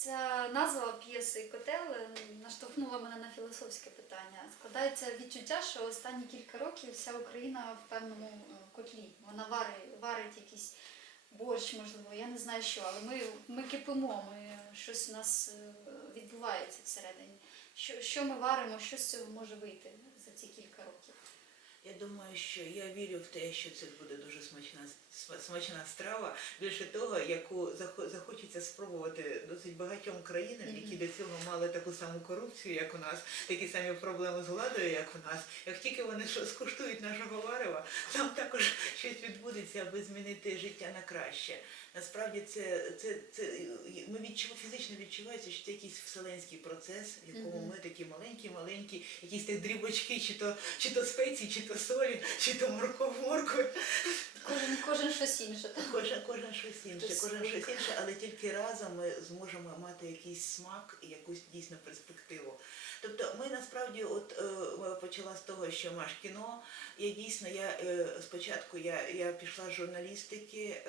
Ця назва п'єси Котел е, наштовхнула мене на філософське питання. Складається відчуття, що останні кілька років вся Україна в певному е, котлі. Вона варить, варить якийсь борщ, можливо, я не знаю що, але ми, ми кипимо, ми, щось у нас е, відбувається всередині. Що, що ми варимо, що з цього може вийти за ці кілька років? Я думаю, що я вірю в те, що це буде дуже смачна смачна страва. Більше того, яку захо- захочеться спробувати досить багатьом країнам, які до цього мали таку саму корупцію, як у нас, такі самі проблеми з владою, як у нас. Як тільки вони скуштують нашого варева, там також щось відбудеться, аби змінити життя на краще. Насправді це, це, це ми відчув, фізично відчувається, що це якийсь вселенський процес, в якому ми такі маленькі, маленькі, якісь так дрібочки, чи то, чи то спеції, чи то солі, чи то морков моркви. Кожен, кожен щось інше. так? Кожен, кожен щось інше, Хтось кожен щось інше, але тільки разом ми зможемо мати якийсь смак і якусь дійсно перспективу. Тобто ми насправді, от е, е, почала з того, що маш кіно. Я дійсно, я е, спочатку я, я пішла з журналістики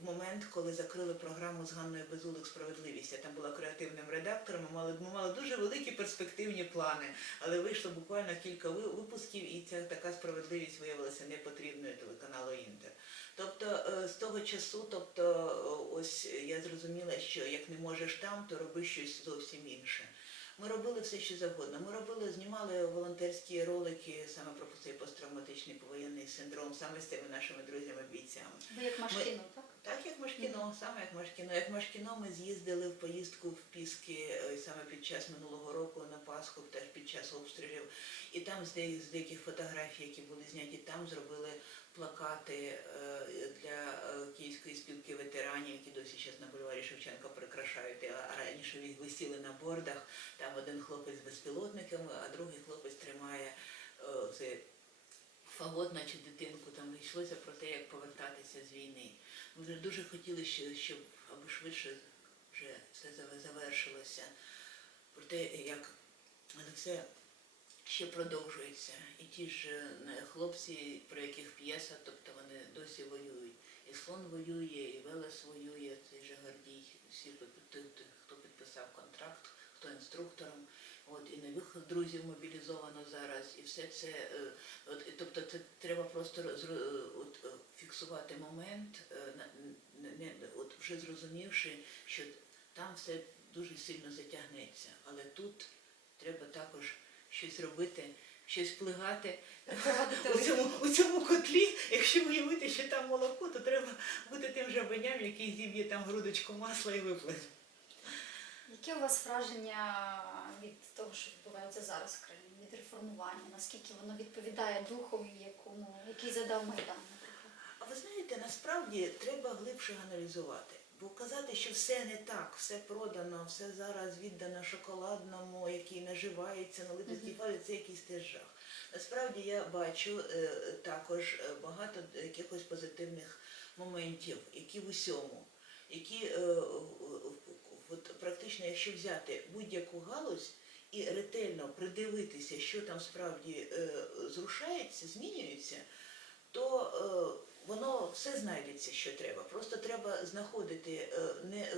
в момент, коли закрили програму з Ганною Безулик Справедливість. Я там була креативним редактором. Ми мали, ми мали дуже великі перспективні плани, але вийшло буквально кілька випусків, і ця така справедливість виявилася непотрібною телеканалу Інтер. Тобто з того часу, тобто ось я зрозуміла, що як не можеш там, то роби щось зовсім інше. Ми робили все, що завгодно. Ми робили, знімали волонтерські ролики саме про цей посттравматичний повоєнний синдром, саме з цими нашими друзями-бійцями. Ви як машкіно, так? Так, як Машкіно, саме як Машкіно. Як Машкіно ми з'їздили в поїздку в Піски е, саме під час минулого року на Пасху, теж під час обстрілів. І там з деяких, фотографій, які були зняті, там зробили плакати е, для е, Київської спілки ветеранів, які досі зараз на бульварі Шевченка прикрашають, а а раніше їх висіли на бордах. Один хлопець з безпілотниками, а другий хлопець тримає е, це фагот, наче дитинку. Там йшлося про те, як повертатися з війни. Ми дуже хотіли, щоб аби швидше вже все завершилося. Про те, як все ще продовжується. І ті ж е, хлопці, про яких п'єса, тобто вони досі воюють. І слон воює, і Велес воює, цей же Гордій, всі хто підписав контракт, хто інструктором. От і нових друзів мобілізовано зараз, і все це, е, от, тобто це треба просто от, е, фіксувати момент, е, не, от вже зрозумівши, що там все дуже сильно затягнеться. Але тут треба також щось робити, щось. Проводити У цьому, у цьому котлі, якщо уявити, що там молоко, то треба бути тим жабеням, який зіб'є там грудочку масла і виплив. Яке у вас враження від того, що відбувається зараз в країні, від реформування? Наскільки воно відповідає духові, якому, який задав Майдан. А ви знаєте, насправді треба глибше аналізувати. Бо казати, що все не так, все продано, все зараз віддано шоколадному, який наживається на липецькій фабриці, це якийсь теж жах. Насправді я бачу е, також е, багато якихось позитивних моментів, які в усьому, які е, в- от практично, якщо взяти будь-яку галузь і ретельно придивитися, що там справді е, зрушається, змінюється, то е, воно все знайдеться, що треба. Просто треба знаходити е, не е,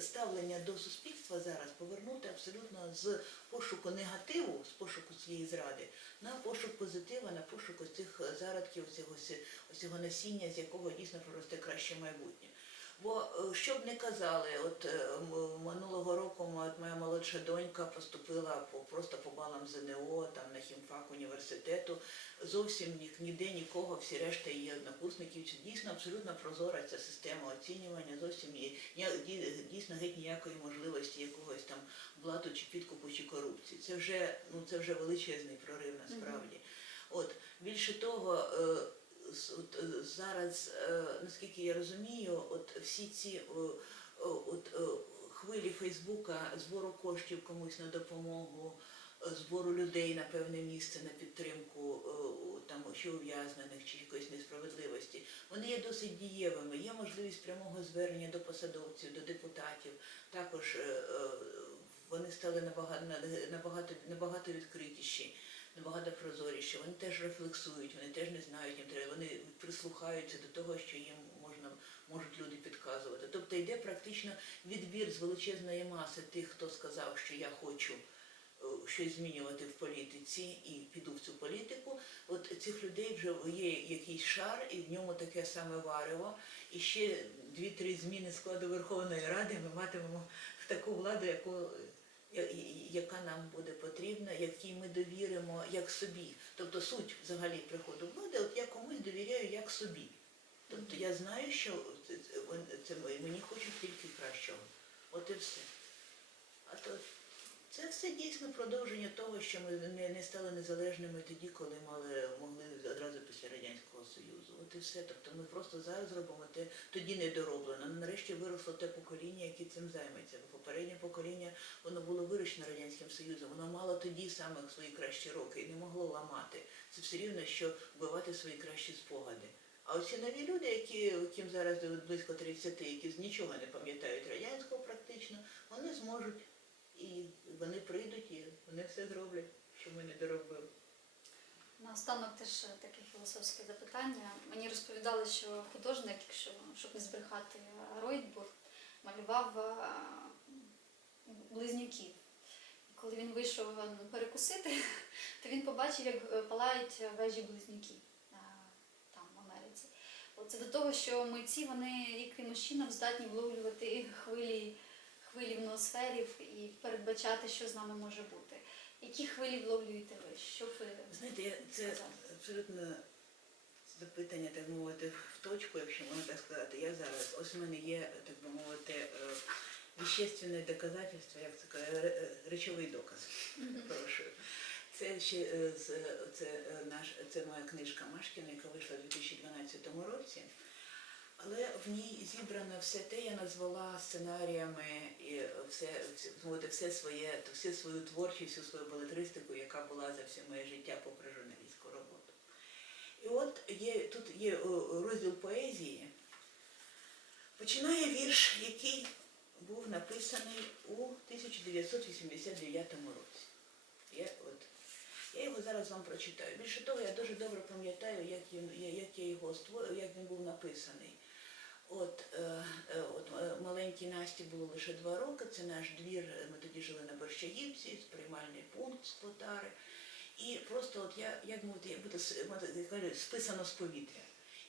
ставлення до суспільства зараз, повернути абсолютно з пошуку негативу, з пошуку цієї зради, на пошук позитива, на пошук цих зародків, цього, цього насіння, з якого дійсно проросте краще майбутнє. Бо е, що б не казали, от е, минулого року от моя молодша донька поступила по просто по балам ЗНО, там на хімфак університету. Зовсім ні, ніде нікого, всі решта її однокурсників. Чи Дійсно абсолютно прозора ця система оцінювання, зовсім є ні- ді- дійсно геть ніякої можливості якогось там блату чи підкупу чи корупції. Це вже ну це вже величезний прорив насправді. От більше того. Е, зараз, е, наскільки я розумію, от всі ці е, от, хвилі Фейсбука, збору коштів комусь на допомогу, збору людей на певне місце на підтримку там чи ув'язнених, чи якоїсь несправедливості, вони є досить дієвими. Є можливість прямого звернення до посадовців, до депутатів. Також вони стали набагато набагато набагато відкритіші набагато прозоріше. Вони теж рефлексують, вони теж не знають, їм треба, вони прислухаються до того, що їм можна можуть люди підказувати. Тобто йде практично відбір з величезної маси тих, хто сказав, що я хочу е, щось змінювати в політиці і піду в цю політику. От цих людей вже є якийсь шар, і в ньому таке саме варево. І ще дві-три зміни складу Верховної Ради ми матимемо таку владу, яку яка нам буде потрібна, якій ми довіримо як собі. Тобто суть взагалі приходу влади, от я комусь довіряю як собі. Тобто я знаю, що це мені хочуть тільки кращого. От і все. А то це все дійсно продовження того, що ми не, не стали незалежними тоді, коли мали, могли одразу після Радянського Союзу. От і все. Тобто ми просто зараз робимо те, тоді недороблено. Ну, Нарешті виросло те покоління, яке цим займеться. Бо попереднє покоління воно було вирощено Радянським Союзом, воно мало тоді саме свої кращі роки і не могло ламати. Це все рівно, що вбивати свої кращі спогади. А оці нові люди, які, яким зараз близько 30, які з нічого не пам'ятають радянського практично, вони зможуть і вони прийдуть, і вони все зроблять, що ми не доробили. Наостанок теж таке філософське запитання. Мені розповідали, що художник, якщо щоб не збрехати Ройтбург, малював е, близнюків. І коли він вийшов е, перекусити, то він побачив, як е, палають вежі близнюків е, там в Америці. Оце до того, що митці вони якимось чином здатні вловлювати хвилі, хвилі в ноосфері і передбачати, що з нами може бути. Які хвилі вловлюєте ви? Що ви Знаєте, я, це сказали? абсолютно запитання, так мовити, в точку, якщо можна так сказати. Я зараз, ось у мене є, так би мовити, е, вещественне доказательство, як це кажуть, ре- е, речовий доказ. Прошу. Це ще е, з це е, наш це моя книжка Машкіна, яка вийшла у 2012 році. Але в ній зібрано все те, я назвала сценаріями і все, все, все своє, всю свою творчість, всю свою балетристику, яка була за все моє життя попри журналістську роботу. І от є, тут є розділ поезії. Починає вірш, який був написаний у 1989 році. Я, от, я його зараз вам прочитаю. Більше того, я дуже добре пам'ятаю, як, як я його створив, як він був написаний. От, е, е, от е, маленькій Насті було лише два роки, це наш двір, ми тоді жили на Борщагівці, приймальний пункт з Плотари. І просто от я, як мовити, мати- як кажуть, списано з повітря.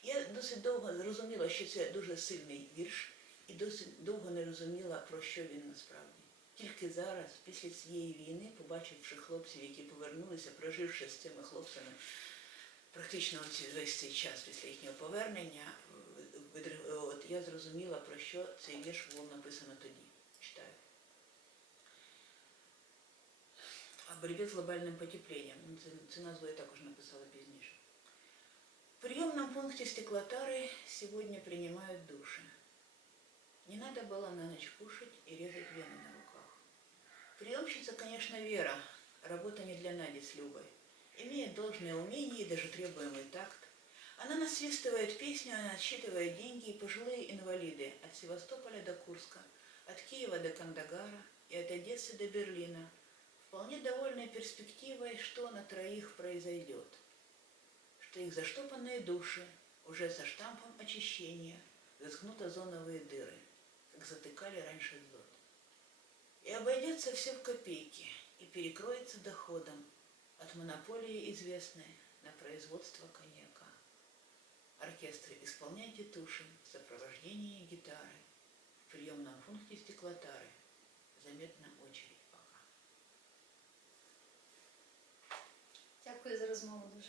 Я досить довго зрозуміла, що це дуже сильний вірш, і досить довго не розуміла, про що він насправді. Тільки зараз, після цієї війни, побачивши хлопців, які повернулися, проживши з цими хлопцями практично весь цей час після їхнього повернення, я зрозуміла, про що цей вірш було написано тоді. Читаю. О борьбе с глобальным потеплением. Ну, Це, це назву я також написала пізніше. В приемном пункте стеклотары сегодня принимают души. Не надо было на ночь кушать и резать вены на руках. Приемщица, конечно, Вера, работа не для Нади с Любой. Имеет должное умение и даже требуемый такт. она насвистывает песню, она отсчитывает деньги, и пожилые инвалиды от Севастополя до Курска, от Киева до Кандагара и от Одессы до Берлина, вполне довольны перспективой, что на троих произойдет, что их заштопанные души уже со штампом очищения заткнут озоновые дыры, как затыкали раньше зод. И обойдется все в копейки, и перекроется доходом от монополии известной на производство коньяка. Оркестры, исполняйте туши в сопровождении гитары. В приемном пункте стеклотары. Заметна очередь пока. Дякую за розмову дуже.